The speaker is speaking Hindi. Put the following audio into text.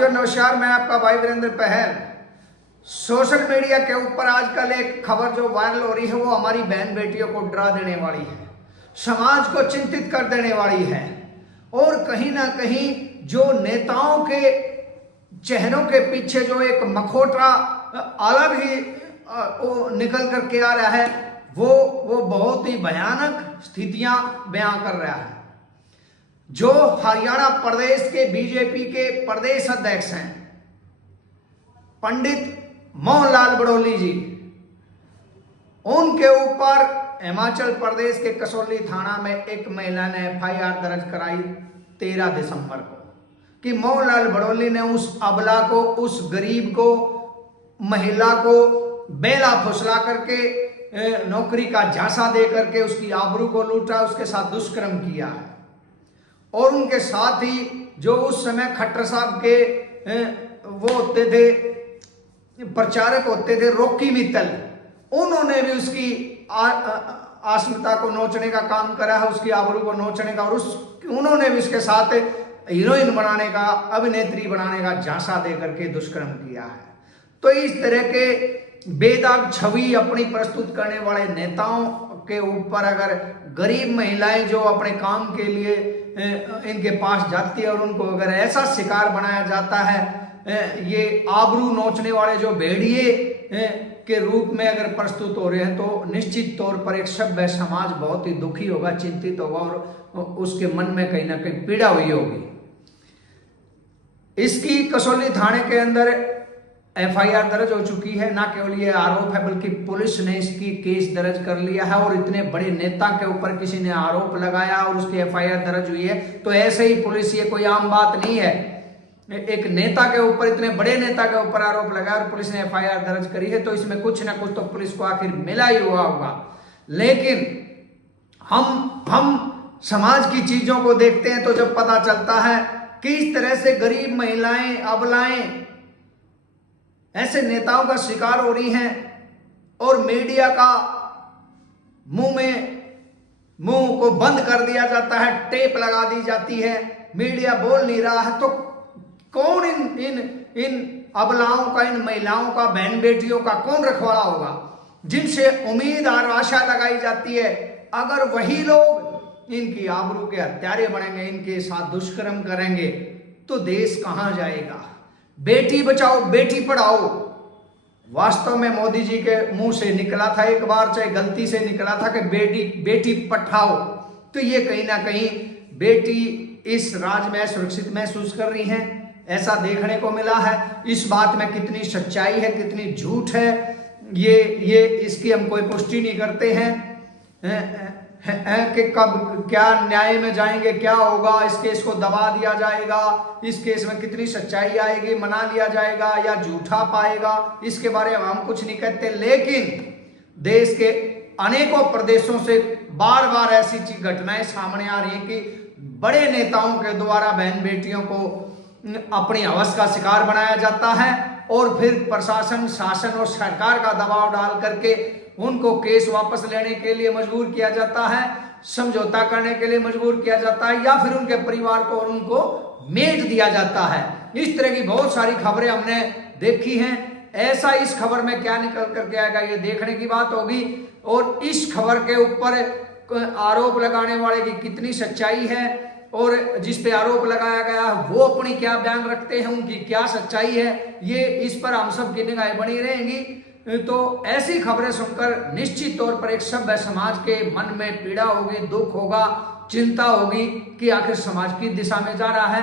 साथियों नमस्कार, मैं आपका भाई वीरेंद्र पहल। सोशल मीडिया के ऊपर आजकल एक खबर जो वायरल हो रही है वो हमारी बहन बेटियों को डरा देने वाली है, समाज को चिंतित कर देने वाली है। और कहीं ना कहीं जो नेताओं के चेहरों के पीछे जो एक मखौटा अलग ही वो निकल करके आ रहा है, वो बहुत ही भयानक स्थितियां बयां कर रहा है। जो हरियाणा प्रदेश के बीजेपी के प्रदेश अध्यक्ष हैं पंडित मोहनलाल बड़ोली जी, उनके ऊपर हिमाचल प्रदेश के कसौली थाना में एक महिला ने एफआईआर दर्ज कराई 13 दिसंबर को कि मोहनलाल बड़ोली ने उस अबला को, उस गरीब को, महिला को बेला फुसला करके नौकरी का झांसा दे करके उसकी आबरू को लूटा, उसके साथ दुष्कर्म किया है। और उनके साथ ही जो उस समय खट्टर साहब के वो होते थे, प्रचारक होते थे, रॉकी मित्तल, उन्होंने भी उसकी अस्मिता को नोचने का काम करा है, उसकी आबरू को नोचने का, और उन्होंने भी उसके साथ हीरोइन बनाने का, अभिनेत्री बनाने का झांसा दे करके दुष्कर्म किया है। तो इस तरह के बेदाग छवि अपनी प्रस्तुत करने वाले नेताओं के ऊपर अगर गरीब महिलाएं जो अपने काम के लिए इनके पास जाती है और उनको अगर ऐसा शिकार बनाया जाता है, ये आबरू नोचने वाले जो भेड़िए के रूप में अगर प्रस्तुत हो रहे हैं, तो निश्चित तौर पर एक सभ्य समाज बहुत ही दुखी होगा, चिंतित होगा और उसके मन में कहीं ना कहीं पीड़ा हुई होगी। इसकी कसौली थाने के अंदर एफआईआर दर्ज हो चुकी है। ना केवल ये आरोप है बल्कि पुलिस ने इसकी केस दर्ज कर लिया है, और इतने बड़े नेता के ऊपर किसी ने आरोप लगाया और उसकी एफआईआर दर्ज हुई है, तो ऐसे ही पुलिस, ये कोई आम बात नहीं है। एक नेता के ऊपर, इतने बड़े नेता के ऊपर आरोप लगा और पुलिस ने एफआईआर दर्ज करी है, तो इसमें कुछ ना कुछ तो पुलिस को आखिर मिला ही हुआ होगा। लेकिन हम समाज की चीजों को देखते हैं तो जब पता चलता है कि इस तरह से गरीब महिलाएं, अबलाएं ऐसे नेताओं का शिकार हो रही हैं और मीडिया का मुंह को बंद कर दिया जाता है, टेप लगा दी जाती है, मीडिया बोल नहीं रहा है, तो कौन इन अबलाओं का, इन महिलाओं का, बहन बेटियों का कौन रखवाला होगा, जिनसे उम्मीद और आशा लगाई जाती है। अगर वही लोग इनकी आबरू के हत्यारे बनेंगे, इनके साथ दुष्कर्म करेंगे, तो देश कहां जाएगा। बेटी बचाओ बेटी पढ़ाओ वास्तव में मोदी जी के मुंह से निकला था एक बार, चाहे गलती से निकला था कि बेटी पठाओ, तो ये कहीं ना कहीं बेटी इस राज्य में सुरक्षित महसूस कर रही हैं, ऐसा देखने को मिला है। इस बात में कितनी सच्चाई है, कितनी झूठ है, ये इसकी हम कोई पुष्टि नहीं करते हैं कि कब क्या न्याय में जाएंगे, क्या होगा, इस केस को दबा दिया जाएगा, इस केस में कितनी सच्चाई आएगी, मना लिया जाएगा या झूठा पाएगा, इसके बारे में हम कुछ नहीं कहते। लेकिन देश के अनेकों प्रदेशों से बार बार ऐसी घटनाएं सामने आ रही हैं कि बड़े नेताओं के द्वारा बहन बेटियों को अपनी हवस का शिकार बनाया जाता है और फिर प्रशासन, शासन और सरकार का दबाव डाल करके उनको केस वापस लेने के लिए मजबूर किया जाता है, समझौता करने के लिए मजबूर किया जाता है, या फिर उनके परिवार को और उनको मेट दिया जाता है। इस तरह की बहुत सारी खबरें हमने देखी हैं। ऐसा इस खबर में क्या निकल करके आएगा, ये देखने की बात होगी। और इस खबर के ऊपर आरोप लगाने वाले की कितनी सच्चाई है और जिस पे आरोप लगाया गया वो अपनी क्या बयान रखते हैं, उनकी क्या सच्चाई है, ये इस पर हम सब की निगाहें बनी रहेंगी। तो ऐसी खबरें सुनकर निश्चित तौर पर एक सभ्य समाज के मन में पीड़ा होगी, दुख होगा, चिंता होगी कि आखिर समाज की दिशा में जा रहा है।